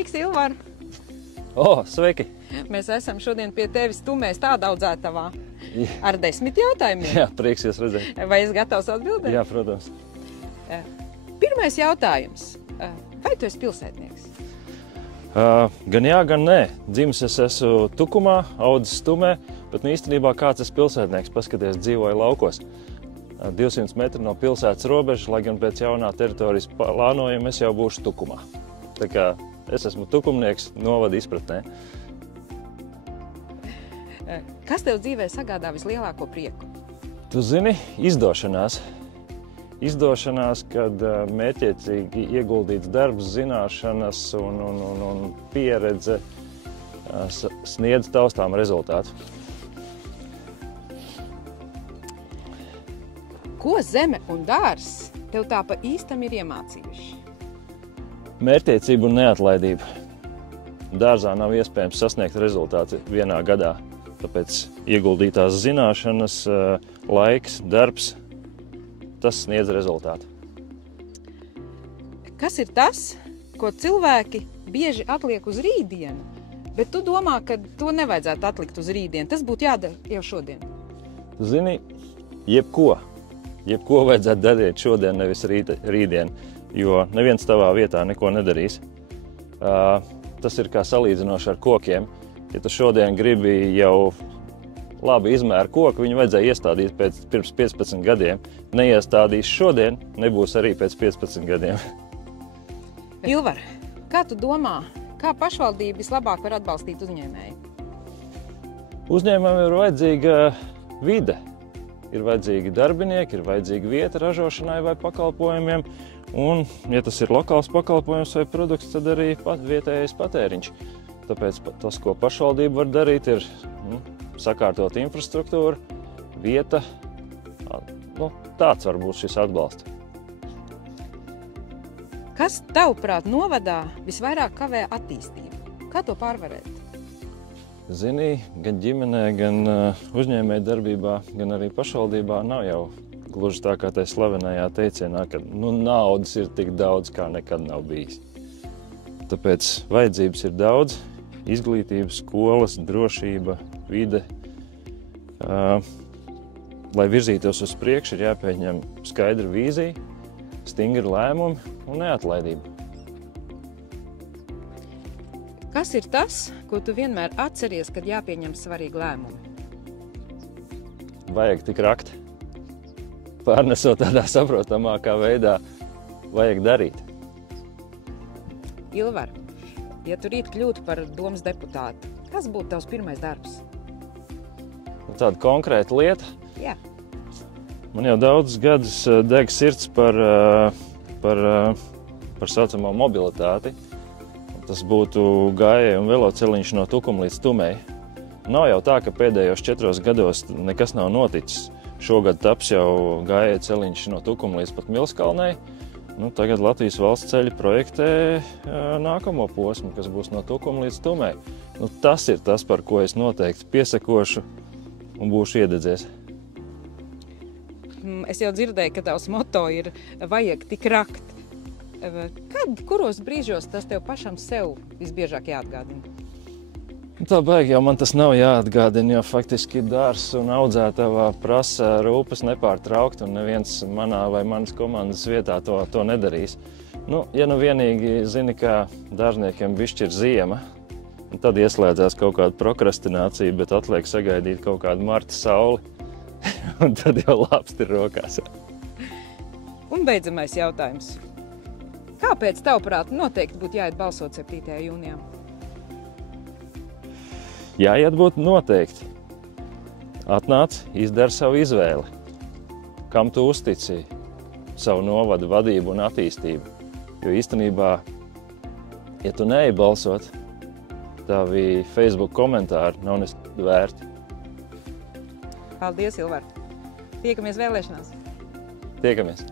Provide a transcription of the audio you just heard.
Sveiks, Ilvar! Sveiki! Mēs esam šodien pie tevis Tumēs tādā audzētavā ar 10 jautājumiem. Jā, prieks jūs redzēt. Vai esi gatavs atbildēt? Jā, protams. Pirmais jautājums. Vai tu esi pilsētnieks? Gan jā, gan nē. Dzimis es esmu Tukumā, audzis Tumē, bet īstenībā kāds es pilsētnieks, paskaties, dzīvoju laukos. 200 metri no pilsētas robežas, lai gan pēc jaunā teritorijas plānojuma es jau būšu Tukumā. Tā kā es esmu tukumnieks novada izpratnē. Kas tev dzīvē sagādā vislielāko prieku? Tu zini, izdošanās. Izdošanās, kad mērķiecīgi ieguldīts darbs, zināšanas un pieredze sniedz taustām rezultātu. Ko zeme un dārs tev tā pa īstam ir iemācījuši? Mērķiecība un neatlaidība. Dārzā nav iespējams sasniegt rezultātu vienā gadā, tāpēc ieguldītās zināšanas, laiks, darbs, tas sniedz rezultātu. Kas ir tas, ko cilvēki bieži atliek uz rītdienu, bet tu domā, ka to nevajadzētu atlikt uz rītdienu? Tas būtu jādara jau šodien. Tu zini, jebko vajadzētu darīt šodien, nevis rītdien, jo neviens tavā vietā neko nedarīs. Tas ir kā salīdzinoši ar kokiem. Ja tu šodien gribi jau labi izmēru koku, viņu vajadzēja iestādīt pirms 15 gadiem. Neiestādīs šodien, nebūs arī pēc 15 gadiem. Ilvar, kā tu domā, kā pašvaldība vislabāk var atbalstīt uzņēmēju? Uzņēmējiem ir vajadzīga vide. Ir vajadzīgi darbinieki, ir vajadzīga vieta ražošanai vai pakalpojumiem. Un, ja tas ir lokāls pakalpojums vai produkts, tad arī vietējais patēriņš. Tāpēc tas, ko pašvaldība var darīt, ir sakārtot infrastruktūru, vieta. Tāds var būt šis atbalsts. Kas tavuprāt novadā visvairāk kavē attīstību? Kā to pārvarēt? Zini, gan ģimenē, gan uzņēmēju darbībā, gan arī pašvaldībā nav jau gluži tā kā tai slavenajā teicienā, ka naudas ir tik daudz, kā nekad nav bijis. Tāpēc vajadzības ir daudz. Izglītība, skolas, drošība, vide. Lai virzītos uz priekšu, ir jāpieņem skaidra vīzija, stingri lēmumi un neatlaidība. Kas ir tas, ko tu vienmēr atceries, kad jāpieņem svarīgi lēmumi? Vajag tik rakt. Pārnesot tādā saprotamākā veidā, vajag darīt. Ilvar, ja tu rīt kļūtu par domas deputātu, kas būtu tavs pirmais darbs? Tāda konkrēta lieta. Jā. Man jau daudzus gadus deg sirds par saucamo mobilitāti. Tas būtu gājēju un veloceliņš no Tukuma līdz Tumei. Nav jau tā, ka pēdējos 4 gados nekas nav noticis. Šogad taps jau gājēju celiņš no Tukuma līdz pat Milskalnei. Tagad Latvijas valsts ceļi projektē nākamo posmu, kas būs no Tukuma līdz Tumei. Tas ir tas, par ko es noteikti piesakošu un būšu iededzies. Es jau dzirdēju, ka tavs moto ir vajag tik rakt. Kuros brīžos tas tev pašam sev visbiežāk jāatgādina? Tā baigi jau man tas nav jāatgādina, jo faktiski dārs un audzētavā prasa rūpes nepārtraukt, un neviens manā vai manas komandas vietā to nedarīs. Ja vienīgi zini, kā dārzniekiem bišķi ir ziema, tad ieslēdzās kaut kāda prokrastinācija, bet atliek sagaidīt kaut kādu marta sauli, un tad jau lāpsti ir rokās. Un beidzamais jautājums. Kāpēc tavuprāt noteikti būtu jāiet balsot 7. jūnijā? Jāiet būtu noteikti. Atnāc, izdari savu izvēli. Kam tu uztici savu novadu vadību un attīstību? Jo īstenībā, ja tu neej balsot, tavi Facebook komentāri nav nekad vērti. Paldies, Ilvar! Tiekamies vēlēšanās! Tiekamies!